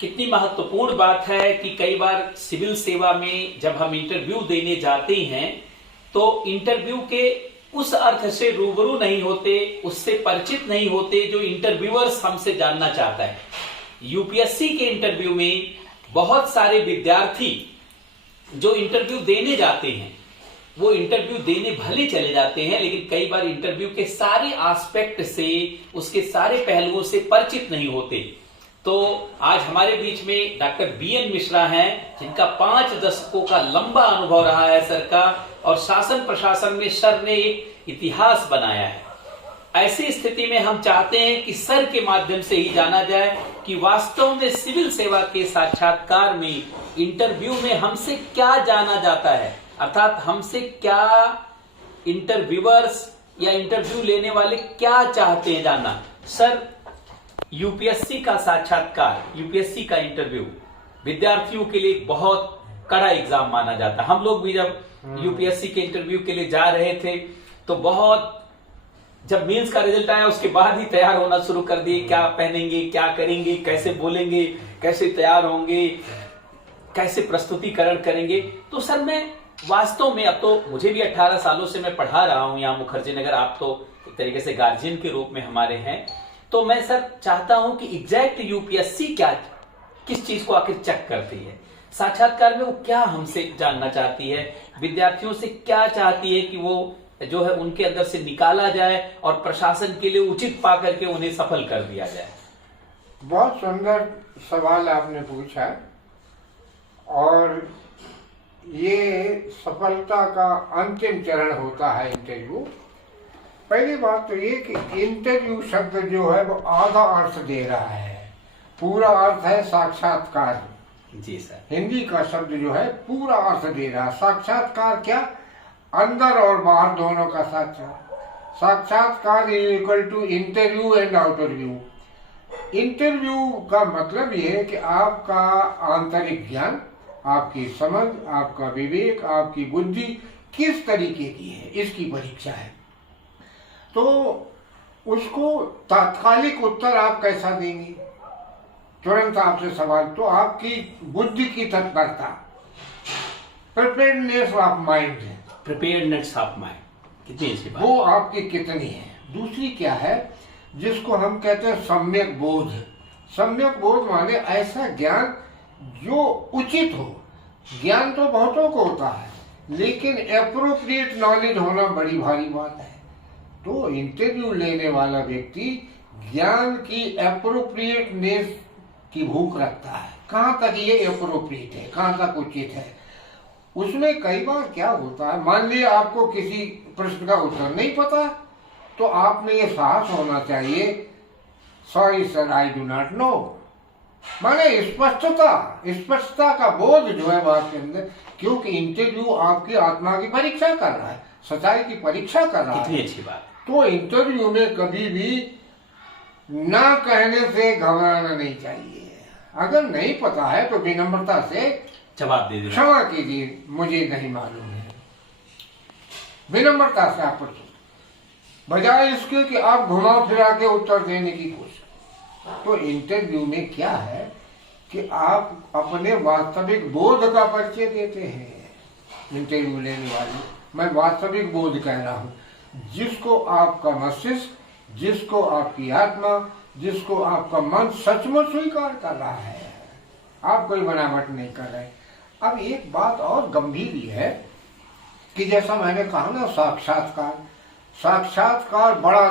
कितनी महत्वपूर्ण बात है कि कई बार सिविल सेवा में जब हम इंटरव्यू देने जाते हैं तो इंटरव्यू के उस अर्थ से रूबरू नहीं होते, उससे परिचित नहीं होते जो इंटरव्यूअर्स हमसे जानना चाहता है। यूपीएससी के इंटरव्यू में बहुत सारे विद्यार्थी जो इंटरव्यू देने जाते हैं वो इंटरव्यू देने भले चले जाते हैं, लेकिन कई बार इंटरव्यू के सारे एस्पेक्ट से, उसके सारे पहलुओं से परिचित नहीं होते। तो आज हमारे बीच में डॉक्टर बीएन मिश्रा हैं, जिनका 5 दशकों का लंबा अनुभव रहा है सर का, और शासन प्रशासन में सर ने एक इतिहास बनाया है। ऐसी स्थिति में हम चाहते हैं कि सर के माध्यम से ही जाना जाए कि वास्तव में सिविल सेवा के साक्षात्कार में, इंटरव्यू में हमसे क्या जाना जाता है, अर्थात हमसे क्या इंटरव्यूअर्स या इंटरव्यू लेने वाले क्या चाहते हैं जानना। सर, यूपीएससी का साक्षात्कार, यूपीएससी का इंटरव्यू विद्यार्थियों के लिए बहुत कड़ा एग्जाम माना जाता है। हम लोग भी जब यूपीएससी के इंटरव्यू के लिए जा रहे थे तो बहुत, जब मेंस का रिजल्ट आया उसके बाद ही तैयार होना शुरू कर दिए, क्या पहनेंगे, क्या करेंगे, कैसे बोलेंगे, कैसे तैयार होंगे, कैसे प्रस्तुतिकरण करेंगे। तो सर, मैं वास्तव में, अब तो मुझे भी 18 सालों से मैं पढ़ा रहा हूं यहाँ मुखर्जी नगर, आप तो एक तरीके से गार्जियन के रूप में हमारे हैं, तो मैं सर चाहता हूं कि एग्जैक्ट यूपीएससी क्या, किस चीज को आखिर चेक करती है, साक्षात्कार में वो क्या हमसे जानना चाहती है, विद्यार्थियों से क्या चाहती है कि वो जो है उनके अंदर से निकाला जाए और प्रशासन के लिए उचित पा करके उन्हें सफल कर दिया जाए। बहुत सुंदर सवाल आपने पूछा, और ये सफलता का अंतिम चरण होता है इंटरव्यू। पहली बात तो ये कि इंटरव्यू शब्द जो है वो आधा अर्थ दे रहा है, पूरा अर्थ है साक्षात्कार। जी सर। हिंदी का शब्द जो है पूरा अर्थ दे रहा है। साक्षात्कार क्या? अंदर और बाहर दोनों का साक्षात्कार is equal to interview and outerview. Interview का मतलब ये है कि आपका आंतरिक ज्ञान, आपकी समझ, आपका विवेक, आपकी बुद्धि किस तरीके की है, इसकी परीक्षा है। तो उसको तात्कालिक उत्तर आप कैसा देंगे, तुरंत आपसे सवाल, तो आपकी बुद्धि की तत्परता, preparedness of mind, preparedness of mind कितनी अच्छी बात, वो आपकी कितनी है। दूसरी क्या है, जिसको हम कहते हैं सम्यक बोध। सम्यक बोध माने ऐसा ज्ञान जो उचित हो। ज्ञान तो बहुतों को होता है, लेकिन एप्रोप्रिएट नॉलेज होना बड़ी भारी बात है। तो इंटरव्यू लेने वाला व्यक्ति ज्ञान की एप्रोप्रिएटनेस की भूख रखता है, कहाँ तक ये एप्रोप्रिएट है, कहाँ तक उचित है। उसमें कई बार क्या होता है, मान लिया आपको किसी प्रश्न का उत्तर नहीं पता, तो आपने ये साहस होना चाहिए, sorry sir I do not know. माने स्पष्टता का बोध जो है बात के अंदर, क्योंकि इंटरव्यू आपकी आत्मा की परीक्षा कर रहा है, सच्चाई की परीक्षा कर रहा है। कितनी अच्छी बात। तो इंटरव्यू में कभी भी ना कहने से घबराना नहीं चाहिए। अगर नहीं पता है तो विनम्रता से जवाब दे दीजिए, क्षमा कीजिए, मुझे नहीं मालूम है। विनम्रता से आप पूछो, बजाय इसके कि आप घुमा फिरा के उत्तर देने की कोशिश। तो इंटरव्यू में क्या है कि आप अपने वास्तविक बोध का परिचय देते हैं। इंटरव्यू लेने वाले, मैं वास्तविक बोध कह रहा हूं, जिसको आपका मस्तिष्क, जिसको आपकी आत्मा, जिसको आपका मन सचमुच स्वीकार कर रहा है, आप कोई बनावट नहीं कर रहे। अब एक बात और गंभीर ये है कि जैसा मैंने कहा ना, साक्षात्कार बड़ा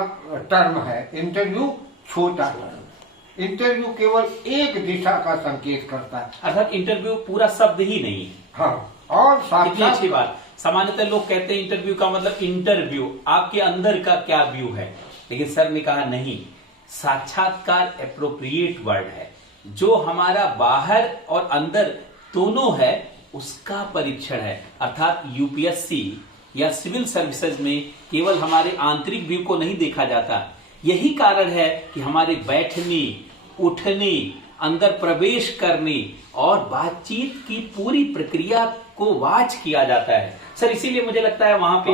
टर्म है, इंटरव्यू छोटा टर्म। इंटरव्यू केवल एक दिशा का संकेत करता है, अर्थात इंटरव्यू पूरा शब्द ही नहीं है। हाँ, और कितनी अच्छी बात। सामान्यतः लोग कहते हैं इंटरव्यू का मतलब इंटरव्यू, आपके अंदर का क्या व्यू है, लेकिन सर ने कहा नहीं, साक्षात्कार एप्रोप्रिएट वर्ड है। जो हमारा बाहर और अंदर दोनों है उसका परीक्षण है। अर्थात यूपीएससी या सिविल सर्विसेज में केवल हमारे आंतरिक व्यू को नहीं देखा जाता। यही कारण है कि हमारे बैठने, उठने, अंदर प्रवेश करने और बातचीत की पूरी प्रक्रिया को वाच किया जाता है। सर, इसीलिए मुझे लगता है वहां पे